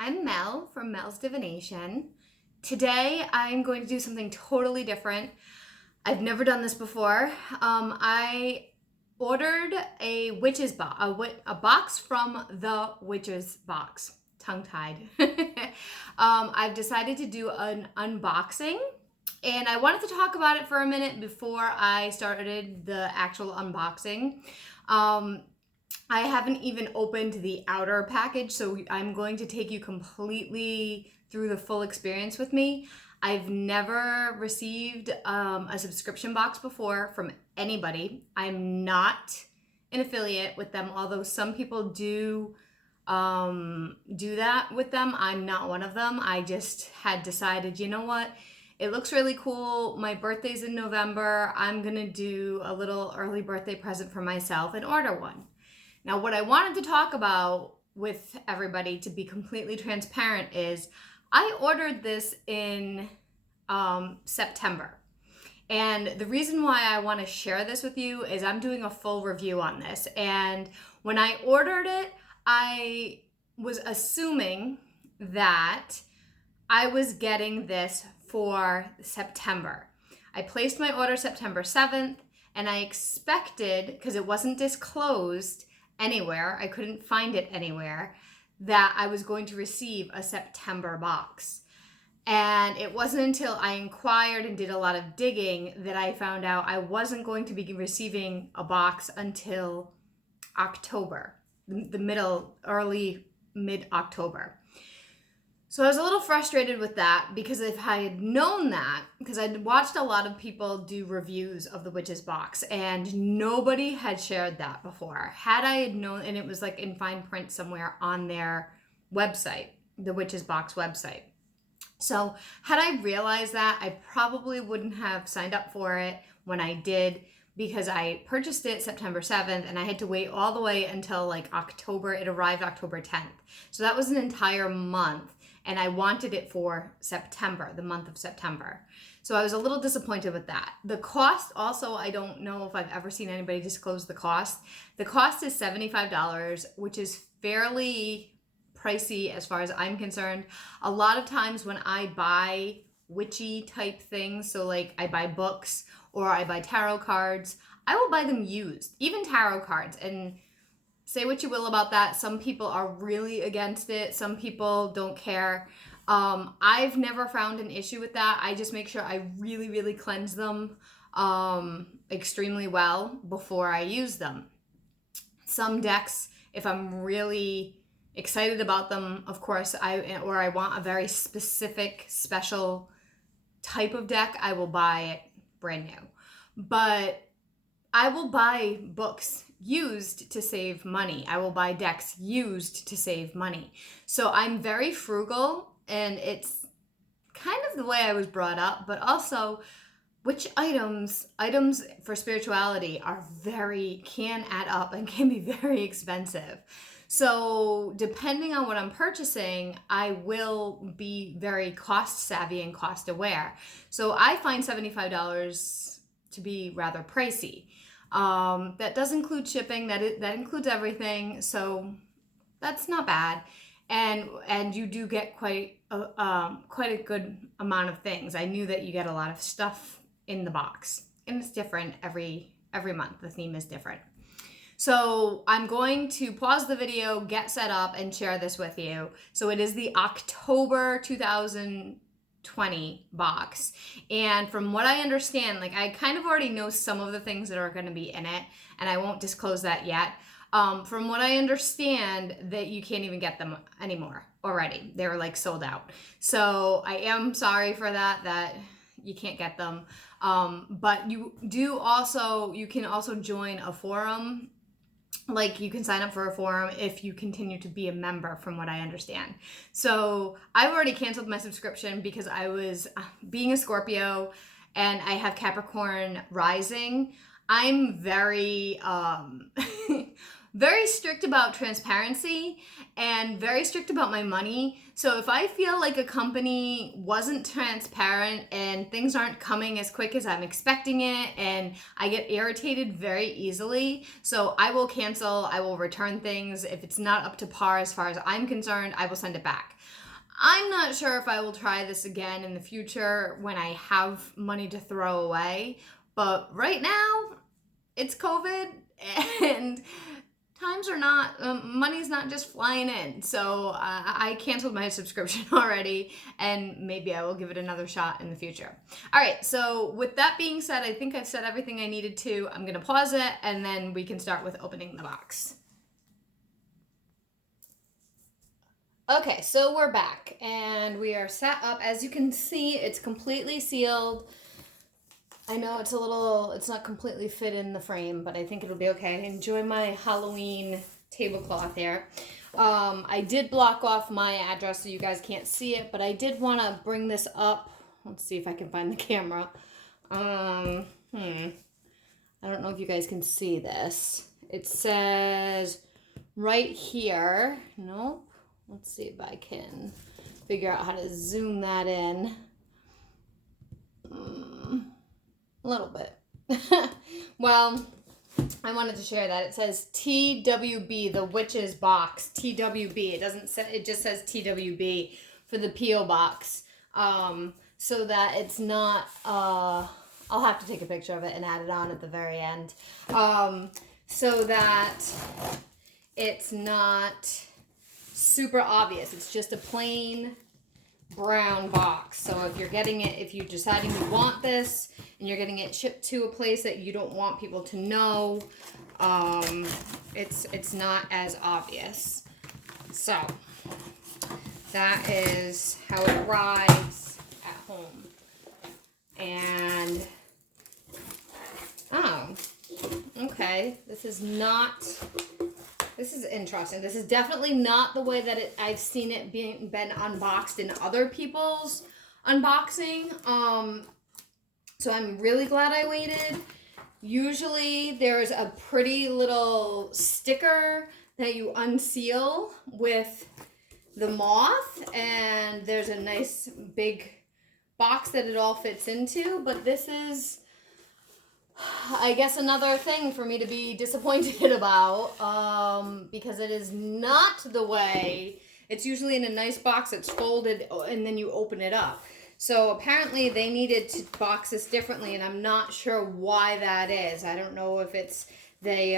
I'm Mel from Mel's Divination. Today I'm going to do something totally different. I've never done this before. I ordered a witch's box, a box from the witch's box. Tongue-tied. I've decided to do an unboxing, and I wanted to talk about it for a minute before I started the actual unboxing. I haven't even opened the outer package, so I'm going to take you completely through the full experience with me. I've never received a subscription box before from anybody. I'm not an affiliate with them, although some people do that with them. I'm not one of them. I just had decided, you know what? It looks really cool. My birthday's in November. I'm gonna do a little early birthday present for myself and order one. Now, what I wanted to talk about with everybody, to be completely transparent, is I ordered this in September. And the reason why I want to share this with you is I'm doing a full review on this. And when I ordered it, I was assuming that I was getting this for September. I placed my order September 7th, and I expected, because it wasn't disclosed anywhere, I couldn't find it anywhere, that I was going to receive a September box. And it wasn't until I inquired and did a lot of digging that I found out I wasn't going to be receiving a box until October, early mid-October. So I was a little frustrated with that, because if I had known that, because I'd watched a lot of people do reviews of the Witch's Box and nobody had shared that before. Had I had known, and it was like in fine print somewhere on their website, the Witch's Box website. So had I realized that, I probably wouldn't have signed up for it when I did, because I purchased it September 7th and I had to wait all the way until like October. It arrived October 10th. So that was an entire month. And I wanted it for September, the month of September. So I was a little disappointed with that. The cost also, I don't know if I've ever seen anybody disclose the cost. The cost is $75, which is fairly pricey as far as I'm concerned. A lot of times when I buy witchy type things, so like I buy books or I buy tarot cards, I will buy them used, even tarot cards. And say what you will about that. Some people are really against it. Some people don't care. I've never found an issue with that. I just make sure I really, really cleanse them extremely well before I use them. Some decks, if I'm really excited about them, of course, or I want a very specific, special type of deck, I will buy it brand new. But I will buy books used to save money. I will buy decks used to save money. So I'm very frugal, and it's kind of the way I was brought up, but also which items for spirituality can add up and can be very expensive. So depending on what I'm purchasing, I will be very cost savvy and cost aware. So I find $75 to be rather pricey. That does include shipping. That includes everything. So that's not bad. And you do get quite a good amount of things. I knew that you get a lot of stuff in the box, and it's different every month. The theme is different. So I'm going to pause the video, get set up, and share this with you. So it is the October 2020 box. And from what I understand, like I kind of already know some of the things that are going to be in it, and I won't disclose that yet. From what I understand, that you can't even get them anymore already. They were like sold out. So I am sorry for that you can't get them. But you can also join a forum. Like you can sign up for a forum if you continue to be a member, from what I understand. So I've already canceled my subscription because I was being a Scorpio and I have Capricorn rising. I'm very very strict about transparency and very strict about my money. So if I feel like a company wasn't transparent and things aren't coming as quick as I'm expecting it, and I get irritated very easily, so I will cancel, I will return things. If it's not up to par as far as I'm concerned, I will send it back. I'm not sure if I will try this again in the future when I have money to throw away, but right now it's COVID and times are not, money's not just flying in. So I canceled my subscription already, and maybe I will give it another shot in the future. All right, so with that being said, I think I've said everything I needed to. I'm gonna pause it, and then we can start with opening the box. Okay, so we're back, and we are set up. As you can see, it's completely sealed. I know it's not completely fit in the frame, but I think it'll be okay. I enjoy my Halloween tablecloth here. I did block off my address so you guys can't see it, but I did want to bring this up. Let's see if I can find the camera. I don't know if you guys can see this. It says right here. Nope. Let's see if I can figure out how to zoom that in. A little bit. Well, I wanted to share that. It says TWB, the witch's box. TWB. It doesn't say, it just says TWB for the P.O. box. So that it's not, I'll have to take a picture of it and add it on at the very end. So that it's not super obvious. It's just a plain brown box. So if you're getting it, if you're deciding you want this and you're getting it shipped to a place that you don't want people to know, it's not as obvious. So that is how it arrives at home. And oh, okay, this is interesting. This is definitely not the way that I've seen it been unboxed in other people's unboxing. So I'm really glad I waited. Usually there's a pretty little sticker that you unseal with the moth, and there's a nice big box that it all fits into, but this is, I guess, another thing for me to be disappointed about, because it is not the way. It's usually in a nice box that's folded and then you open it up. So apparently they needed to box this differently, and I'm not sure why that is. I don't know if it's they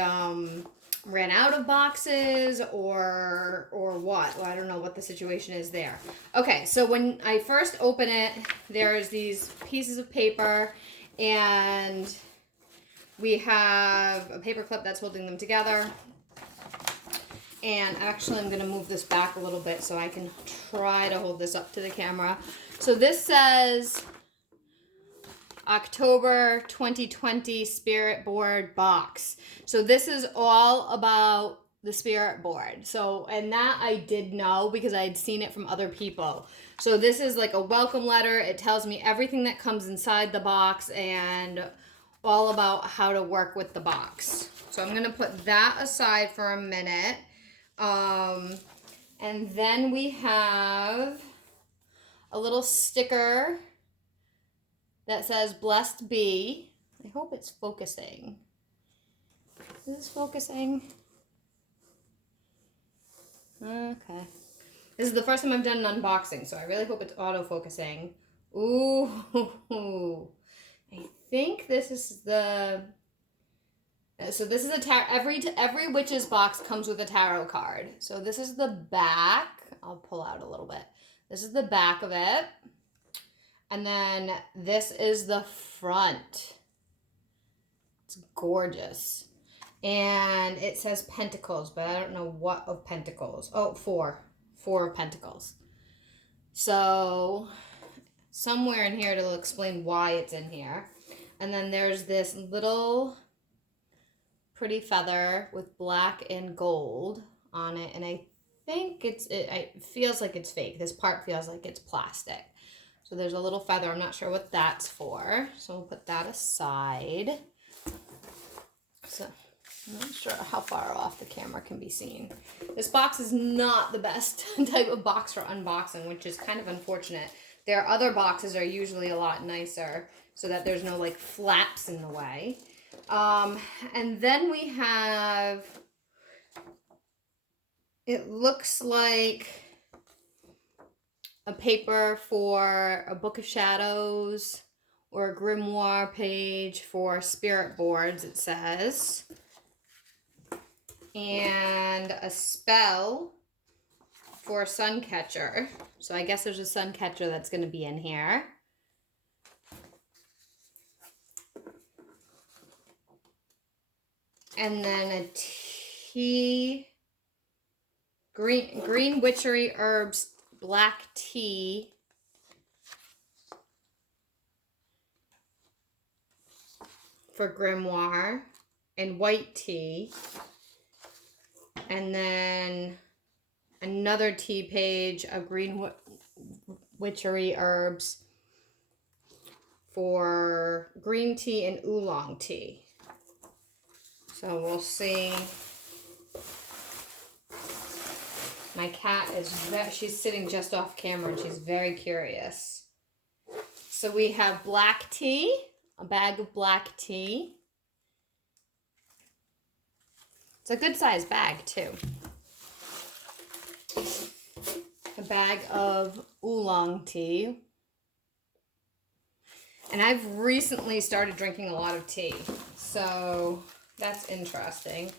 ran out of boxes or what. Well, I don't know what the situation is there. Okay, so when I first open it, there's these pieces of paper, and we have a paper clip that's holding them together. And actually, I'm going to move this back a little bit so I can try to hold this up to the camera. So this says October 2020 Spirit Board box. So this is all about the Spirit Board. So, and that I did know because I had seen it from other people. So this is like a welcome letter. It tells me everything that comes inside the box and all about how to work with the box. So I'm going to put that aside for a minute. And then we have a little sticker that says blessed be. I hope it's focusing. Is this focusing? Okay. This is the first time I've done an unboxing, so I really hope it's auto-focusing. Ooh. I think this is the... So this is a tarot. Every witch's box comes with a tarot card. So this is the back. I'll pull out a little bit. This is the back of it. And then this is the front. It's gorgeous. And it says Pentacles, but I don't know what of Pentacles. Oh, four. Four of Pentacles. So somewhere in here it'll explain why it's in here. And then there's this little pretty feather with black and gold on it, and I think it feels like it's fake. This part feels like it's plastic. So there's a little feather. I'm not sure what that's for, so we'll put that aside. So I'm not sure how far off the camera can be seen. This box is not the best type of box for unboxing, which is kind of unfortunate. Their other boxes are usually a lot nicer so that there's no like flaps in the way. And then we have, it looks like a paper for a Book of Shadows or a grimoire page for spirit boards, it says. And a spell for a sun catcher. So I guess there's a sun catcher that's going to be in here. And then a tea, green witchery herbs black tea. For grimoire, and white tea. And then another tea page of green witchery herbs for green tea and oolong tea. So we'll see. My cat is she's sitting just off camera and she's very curious. So we have black tea, a bag of black tea. It's a good sized bag too. A bag of oolong tea. And I've recently started drinking a lot of tea, so that's interesting.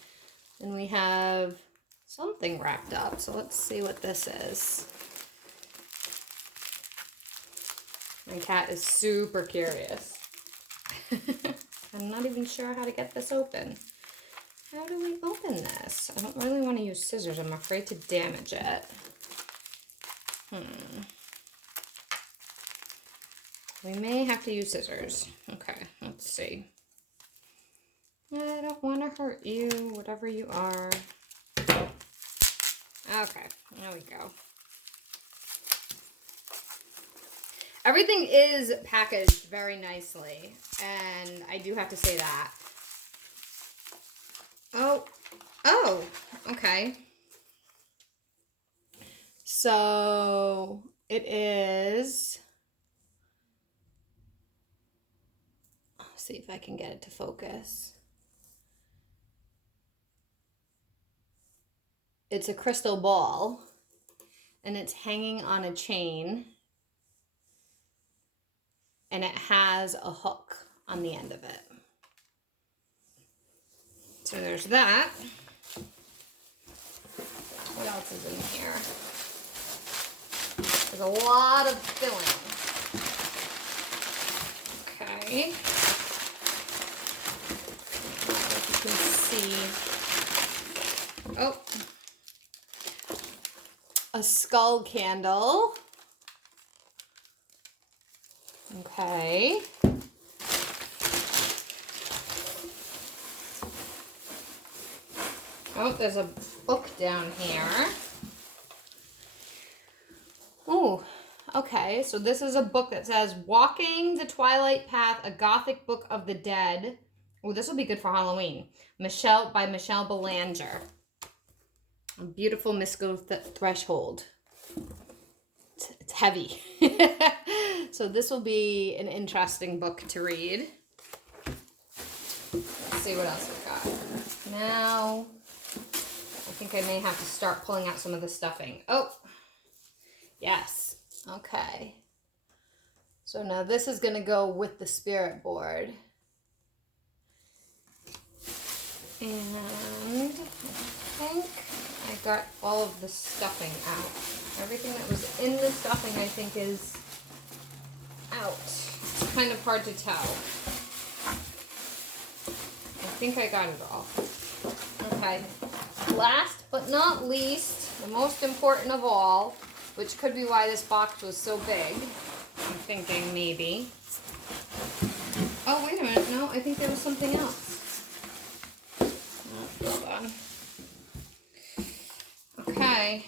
And we have something wrapped up, so let's see what this is. My cat is super curious. I'm not even sure how to get this open. How do we open this? I don't really want to use scissors. I'm afraid to damage it. We may have to use scissors. Okay, let's see. I don't want to hurt you, whatever you are. Okay, there we go. Everything is packaged very nicely, and I do have to say that. Oh, okay. So it is, let's see if I can get it to focus. It's a crystal ball, and it's hanging on a chain, and it has a hook on the end of it. So there's that. What else is in here? There's a lot of filling. Okay. I don't know if you can see. Oh. A skull candle. Okay. Oh, there's a book down here. Oh, okay. So this is a book that says Walking the Twilight Path, a Gothic Book of the Dead. Oh, this will be good for Halloween. By Michelle Belanger. A beautiful mystical threshold. It's heavy. So this will be an interesting book to read. Let's see what else we've got. Now, I think I may have to start pulling out some of the stuffing. Oh, yes. Okay. So now this is going to go with the spirit board. And I think I got all of the stuffing out. Everything that was in the stuffing, I think, is out. It's kind of hard to tell. I think I got it all. Okay. Last but not least, the most important of all, which could be why this box was so big. I'm thinking maybe. Oh, wait a minute. No, I think there was something else. Hold on. Okay.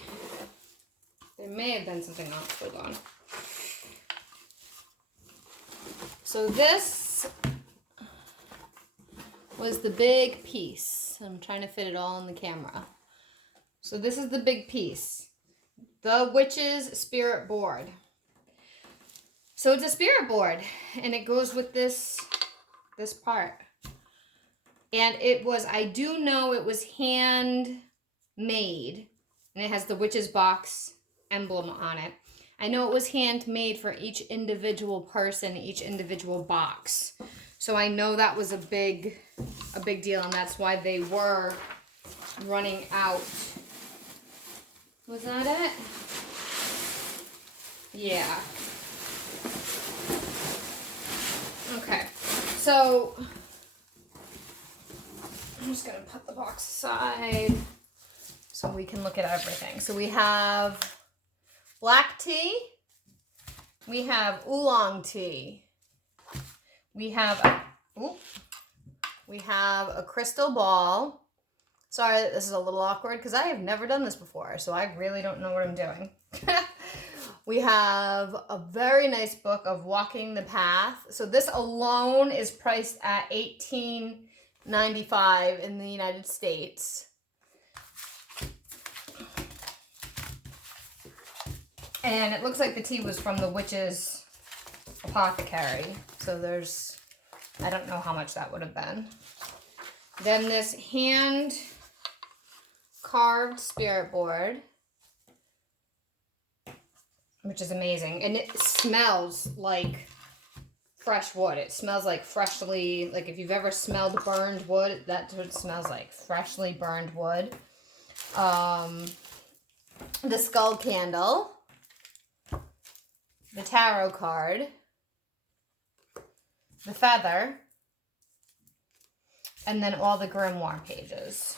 There may have been something else. Hold on. So this was the big piece. I'm trying to fit it all in the camera. So this is the big piece. The Witch's Spirit Board. So it's a spirit board, and it goes with this part. And it was, I do know it was handmade, and it has the Witch's box emblem on it. I know it was handmade for each individual person, each individual box. So I know that was a big deal, and that's why they were running out. Was that it? Yeah. Okay. So I'm just going to put the box aside so we can look at everything. So we have black tea. We have oolong tea. We have a crystal ball. Sorry that this is a little awkward because I have never done this before, so I really don't know what I'm doing. We have a very nice book of Walking the Path. So this alone is priced at $18.95 in the United States. And it looks like the tea was from the Witch's Apothecary. So there's, I don't know how much that would have been. Then this hand carved spirit board, which is amazing. And it smells like fresh wood. It smells like freshly, like if you've ever smelled burned wood, that's what it smells like. Freshly burned wood. The skull candle. The tarot card. The feather. And then all the grimoire pages.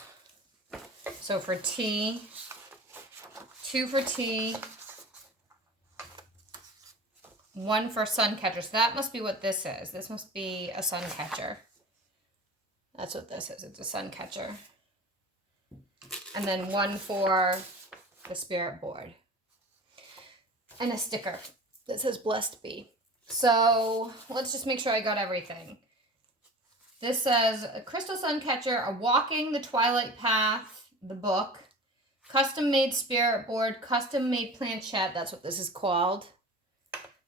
So for tea, 2 for tea, 1 for sun catcher. So that must be what this is. This must be a sun catcher. That's what this is. It's a sun catcher. And then 1 for the spirit board. And a sticker that says blessed be. So let's just make sure I got everything. This says a crystal sun catcher, a walking the twilight path, the book, custom made spirit board, custom made planchette. That's what this is called.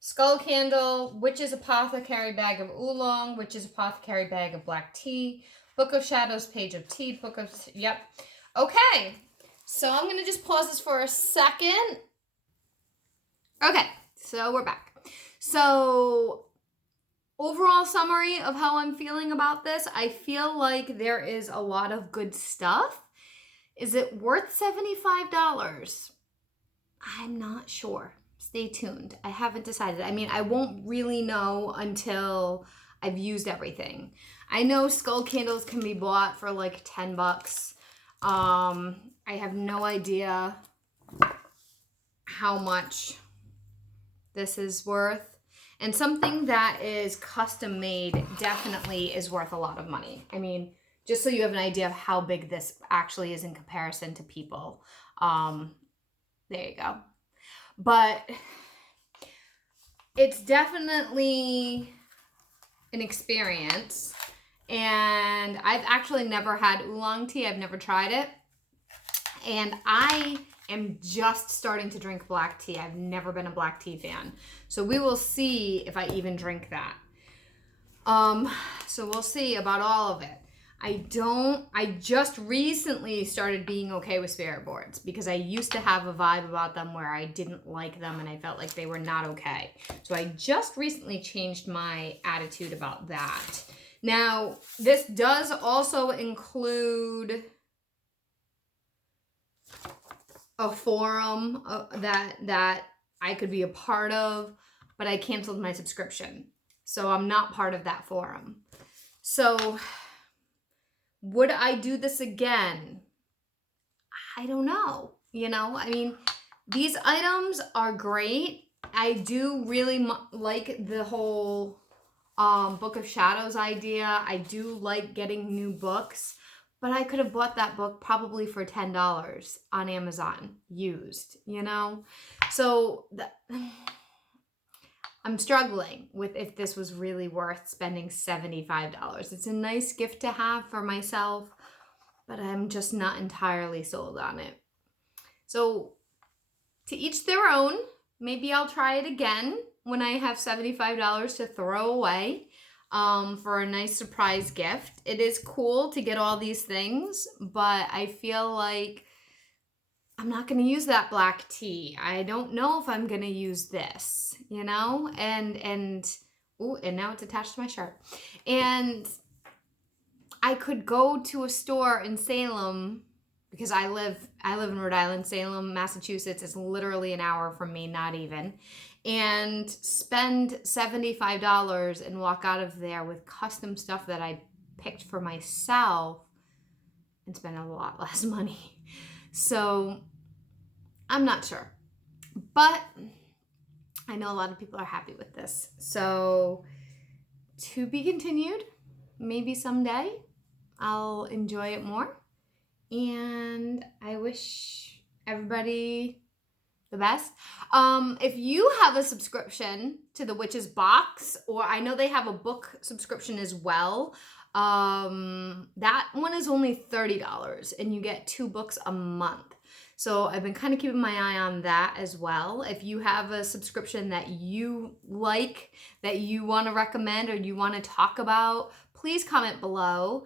Skull candle, Witch's Apothecary bag of oolong, Witch's Apothecary bag of black tea, Book of Shadows page of tea, yep. Okay, so I'm going to just pause this for a second. Okay, so we're back. So overall summary of how I'm feeling about this, I feel like there is a lot of good stuff. Is it worth $75? I'm not sure. Stay tuned. I haven't decided. I mean, I won't really know until I've used everything. I know skull candles can be bought for like $10. I have no idea how much this is worth. And something that is custom made definitely is worth a lot of money. I mean, just so you have an idea of how big this actually is in comparison to people. There you go. But it's definitely an experience. And I've actually never had oolong tea. I've never tried it. And I am just starting to drink black tea. I've never been a black tea fan. So we will see if I even drink that. So we'll see about all of it. I just recently started being okay with spirit boards because I used to have a vibe about them where I didn't like them and I felt like they were not okay. So I just recently changed my attitude about that. Now, this does also include a forum that I could be a part of, but I canceled my subscription. So I'm not part of that forum. So would I do this again? I don't know. You know, I mean, these items are great. I do really like the whole Book of Shadows idea. I do like getting new books, but I could have bought that book probably for $10 on Amazon, used, you know? So I'm struggling with if this was really worth spending $75. It's a nice gift to have for myself, but I'm just not entirely sold on it. So to each their own. Maybe I'll try it again when I have $75 to throw away for a nice surprise gift. It is cool to get all these things, but I feel like I'm not going to use that black tea. I don't know if I'm going to use this, you know? And now it's attached to my shirt. And I could go to a store in Salem because I live in Rhode Island. Salem, Massachusetts is literally an hour from me, not even. And spend $75 and walk out of there with custom stuff that I picked for myself and spend a lot less money. So I'm not sure. But I know a lot of people are happy with this. So to be continued. Maybe someday I'll enjoy it more. And I wish everybody the best. If you have a subscription to the Witch's Box, or I know they have a book subscription as well, that one is only $30 and you get 2 books a month. So I've been kind of keeping my eye on that as well. If you have a subscription that you like, that you want to recommend or you want to talk about, please comment below.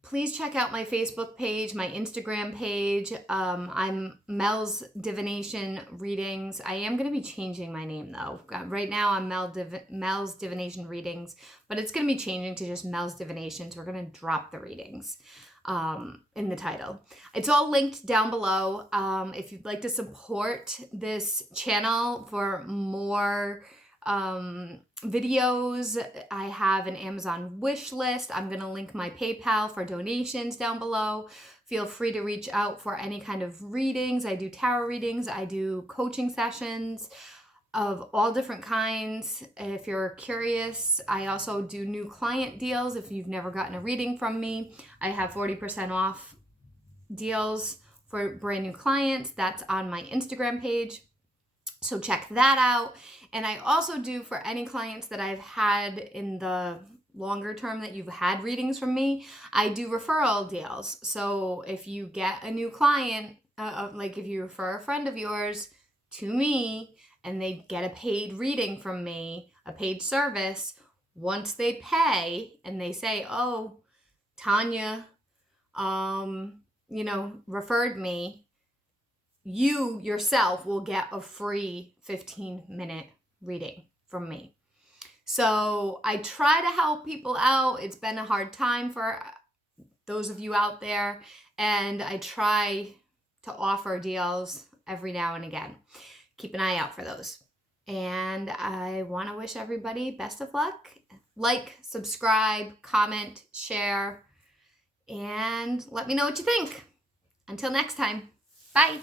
Please check out my Facebook page, my Instagram page. I'm Mel's Divination Readings. I am going to be changing my name though. Right now I'm Mel's Divination Readings, but it's going to be changing to just Mel's Divinations. We're going to drop the readings in the title. It's all linked down below. If you'd like to support this channel for more videos, I have an Amazon wish list. I'm going to link my PayPal for donations down below. Feel free to reach out for any kind of readings. I do tarot readings. I do coaching sessions of all different kinds. If you're curious, I also do new client deals. If you've never gotten a reading from me, I have 40% off deals for brand new clients. That's on my Instagram page. So check that out. And I also do for any clients that I've had in the longer term that you've had readings from me, I do referral deals. So if you get a new client, like if you refer a friend of yours to me and they get a paid reading from me, a paid service, once they pay and they say, oh, Tanya, referred me, you yourself will get a free 15-minute reading from me. So I try to help people out. It's been a hard time for those of you out there, and I try to offer deals every now and again. Keep an eye out for those. And I want to wish everybody best of luck. Like, subscribe, comment, share, and let me know what you think. Until next time, bye.